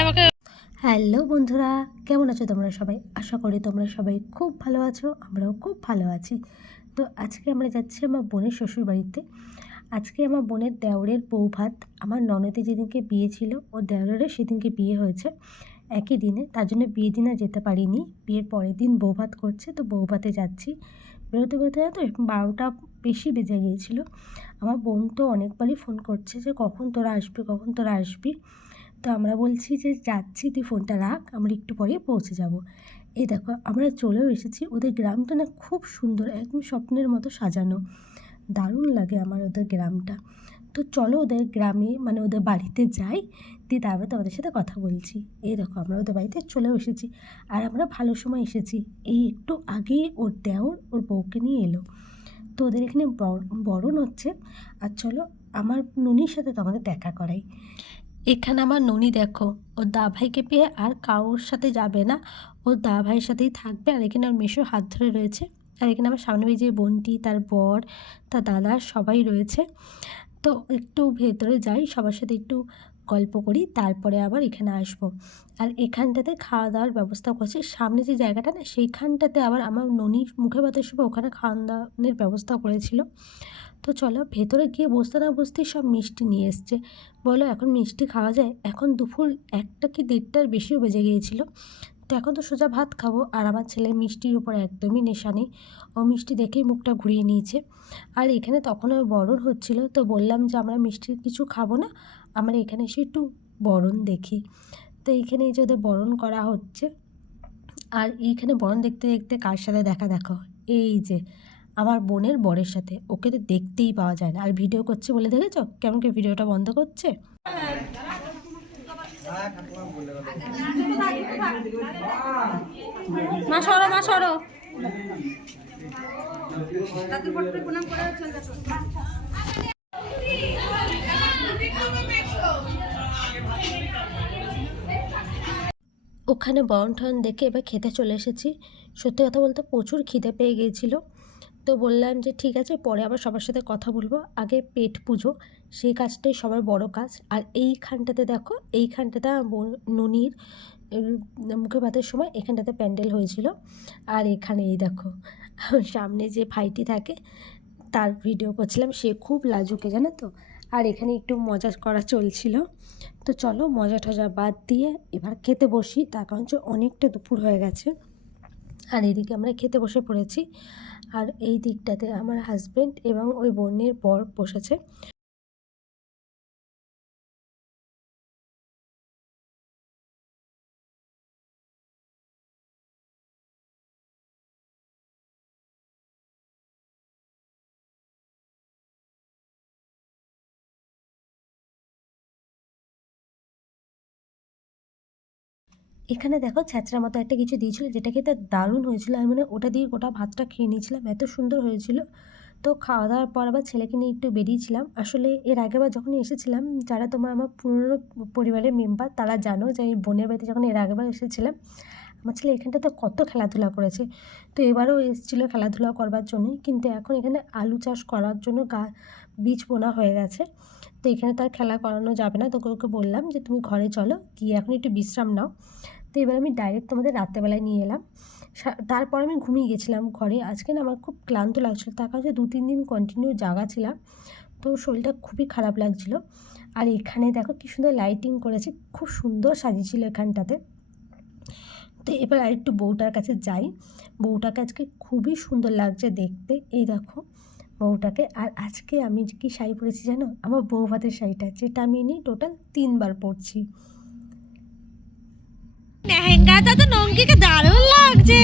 আমাকে হ্যালো বন্ধুরা, কেমন আছো তোমরা সবাই? আশা করি তোমরা সবাই খুব ভালো আছো, আমরাও খুব ভালো আছি। তো আজকে আমরা যাচ্ছি আমার বোনের শ্বশুর বাড়িতে আজকে আমার বোনের দেওরের বউ ভাত। আমার ননদে যেদিনকে বিয়ে ছিল, ও দেওরেরও সেদিনকে বিয়ে হয়েছে। একই দিনে, তার জন্য বিয়ে দিন আর যেতে পারিনি। বিয়ের পরের দিন বউ ভাত করছে, তো বউ ভাতে যাচ্ছি। বেরোতে বেরোতে তো, বারোটা বেশি বেজে গিয়েছিল। আমার বোন তো অনেকবারই ফোন করছে যে, কখন তোরা আসবি, কখন তোরা আসবি? তো আমরা বলছি যে, যাচ্ছি, তুই ফোনটা রাখ, আমরা একটু পরে পৌঁছে যাব। এই দেখো, আমরা চলেও এসেছি। ওদের গ্রামটা না খুব সুন্দর, একদম স্বপ্নের মতো সাজানো। দারুণ লাগে আমার ওদের গ্রামটা। তো চলো ওদের গ্রামে মানে ওদের বাড়িতে যাই, দিয়ে তারপরে তোমাদের সাথে কথা বলছি। এই দেখো, আমরা ওদের বাড়িতে চলেও এসেছি। আর আমরা ভালো সময় এসেছি। এই একটু আগে ওর দেওর, ওর বউকে নিয়ে এলো। তো ওদের এখানে বর- বরণ হচ্ছে। আর চলো, আমার ননির সাথে তোমাদের দেখা করাই। এখানে আমার ননি দেখো। ওর দা ভাইকে পেয়ে আর কারোর সাথে যাবে না। ওর দা ভাইয়ের সাথেই থাকবে আর এখানে ওর মেশো হাত ধরে রয়েছে। আর এখানে আমার সামনে যে বোনটি, তার বর, তার দাদা সবাই রয়েছে। তো একটু ভেতরে যাই, সবার সাথে একটু গল্প করি, তারপরে আবার এখানে আসব। আর এখানটাতে খাওয়া দাওয়ার ব্যবস্থা করছে। সামনে যে জায়গাটা না, সেইখানটাতে আবার আমার ননি মুখে সময় ওখানে খাওয়া দাওয়ার ব্যবস্থা করেছিল। তো চলো ভেতরে গিয়ে বসতে না বসতেই সব মিষ্টি নিয়ে এসছে। বলো এখন মিষ্টি খাওয়া যায়? এখন দুপুর একটা কি দেড়টার বেশিও বেজে গিয়েছিল। তো এখন তো সোজা ভাত খাব আর আমার ছেলে মিষ্টির উপর একদমই নেশা নেই। ও মিষ্টি দেখেই মুখটা ঘুরিয়ে নিয়েছে। আর এখানে তখন ওর বরণ হচ্ছিল। তো বললাম যে আমরা মিষ্টির কিছু খাব না, আমরা এখানে এসে একটু বরণ দেখি। তো এইখানে এই যে ওদের বরণ করা হচ্ছে। আর এইখানে বরণ দেখতে দেখতে কার সাথে দেখা দেখো? এই যে আমার বোনের বরের সাথে। ওকে তো দেখতেই পাওয়া যায় না। আর ভিডিও করছে বলে দেখেছ? কেমন কি ভিডিওটা বন্ধ করছে? মা, সরো মা, সরো। ওখানে বরণ টরণ দেখে এবার খেতে চলে এসেছি। সত্যি কথা বলতে প্রচুর খিদে পেয়ে গিয়েছিল। তো বললাম যে, ঠিক আছে, পরে আবার সবার সাথে কথা বলব। আগে পেট পুজো, সেই কাজটাই সবার বড় কাজ। আর এইখানটাতে দেখো, এইখানটাতে ননির মুখে ভাতের সময় এখানটাতে প্যান্ডেল হয়েছিল। আর এখানে এই দেখো সামনে যে ভাইটি থাকে, তার ভিডিও করছিলাম। সে খুব লাজুকে, জানো তো? আর এখানে একটু মজা করা চলছিল। তো চলো, মজা টজা বাদ দিয়ে এবার খেতে বসি। তার কারণ অনেকটা দুপুর হয়ে গেছে। আর এদিকে আমরা খেতে বসে পড়েছি। আর এই দিকটাতে আমার হাজব্যান্ড এবং ওই বোনের বর বসেছে। এখানে দেখো ছ্যাঁচড়া মতো একটা কিছু দিয়েছিল, যেটা খেতে দারুণ হয়েছিল। আমি মানে ওটা দিয়ে গোটা ভাতটা খেয়ে নিয়েছিলাম, এত সুন্দর হয়েছিল। তো খাওয়া দাওয়ার পর আবার ছেলেকে নিয়ে একটু বেরিয়েছিলাম। আসলে এর আগেবার যখন এসেছিলাম, যারা তোমার আমার পুরনো পরিবারের মেম্বার তারা জানো যে আমি বোনের বাড়িতে যখন এর আগেবার এসেছিলাম, আমার ছেলে এখানটাতে কত খেলাধুলা করেছে। তো এবারও এসেছিল খেলাধুলা করবার জন্যই, কিন্তু এখন এখানে আলু চাষ করার জন্য গা, বীজ বোনা হয়ে গেছে। তো এখানে তার খেলা করানো যাবে না তোকে ওকে বললাম যে তুমি ঘরে চলো, গিয়ে এখন একটু বিশ্রাম নাও। তো এবার আমি ডাইরেক্ট তোমাদের রাত্রেবেলায় নিয়ে এলাম। তারপর আমি ঘুমিয়ে গেছিলাম ঘরে। আজকে না আমার খুব ক্লান্ত লাগছিল, তার কাছে দু তিন দিন কন্টিনিউ জাগা ছিলাম, তো শরীরটা খুবই খারাপ লাগছিল। আর এখানে দেখো কি সুন্দর লাইটিং করেছে, খুব সুন্দর সাজিয়েছিল এখানটাতে। তো এবার আর একটু বউটার কাছে যাই। বউটাকে আজকে খুবই সুন্দর লাগছে দেখতে, এই দেখো। বউটাকে। আর আজকে আমি কি শাড়ি পরেছি জানো? আমার বউ ভাতের শাড়িটা যেটা আমি নিই টোটাল তিনবার পরছি। লেহেঙ্গাটা তো নঙ্কিকে দারুণ লাগছে।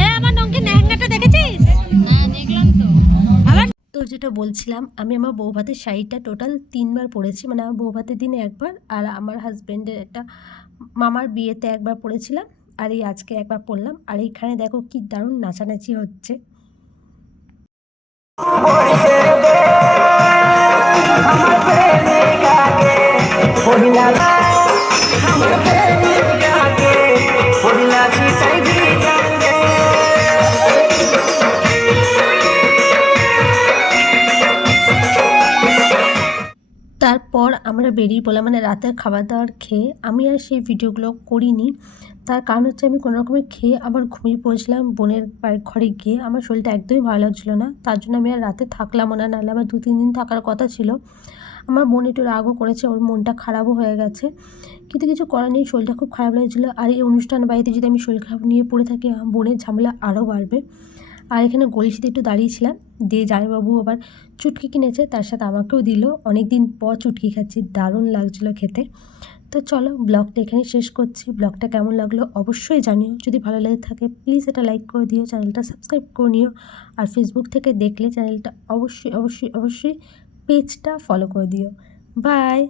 এ আমার নঙ্কি লেহেঙ্গাটা দেখেছিস? হ্যাঁ দেখলাম তো। আবার তো যেটা বলছিলাম আমি আমার বউ ভাতের শাড়িটা টোটাল তিনবার পরেছি মানে আমার বউ ভাতের দিনে একবার আর আমার হাজব্যান্ডের একটা মামার বিয়েতে একবার পরেছিলাম। আর এই আজকে একবার পড়লাম আর এইখানে দেখো কি দারুণ নাচানাচি হচ্ছে। তারপর আমরা বেরিয়ে পড়লাম মানে রাতের খাবার দাবার খেয়ে। আমি আর সেই ভিডিওগুলো করিনি। তার কারণ হচ্ছে আমি কোনো রকমে খেয়ে আবার ঘুমিয়ে পড়েছিলাম বোনের ঘরে গিয়ে। আমার শরীরটা একদমই ভালো লাগছিল না। তার জন্য আমি আর রাতে থাকলামও না, নাহলে আমার দু তিন দিন থাকার কথা ছিল। আমার বোন একটু রাগও করেছে, ওর মনটা খারাপও হয়ে গেছে। কিন্তু কিছু করার নেই, শরীরটা খুব খারাপ লাগছিল। আর এই অনুষ্ঠান বাড়িতে যদি আমি শরীর খারাপ নিয়ে পড়ে থাকি বোনের ঝামেলা আরও বাড়বে। আর এখানে গলিশিতে একটু দাঁড়িয়েছিলাম দিয়ে জামাইবাবু আবার চুটকি কিনেছে, তার সাথে আমাকেও দিল। অনেক দিন পর চুটকি খাচ্ছি, দারুণ লাগছিল খেতে। তো চলো ব্লগটা এখানে শেষ করছি। ব্লগটা কেমন লাগল অবশ্যই জানিও। যদি ভালো লাগে থাকে প্লিজ এটা লাইক করে দিও, চ্যানেলটা সাবস্ক্রাইব করে নিও। আর ফেসবুক থেকে দেখলে চ্যানেলটা অবশ্যই অবশ্যই অবশ্যই পেজটা ফলো করে দিও। বাই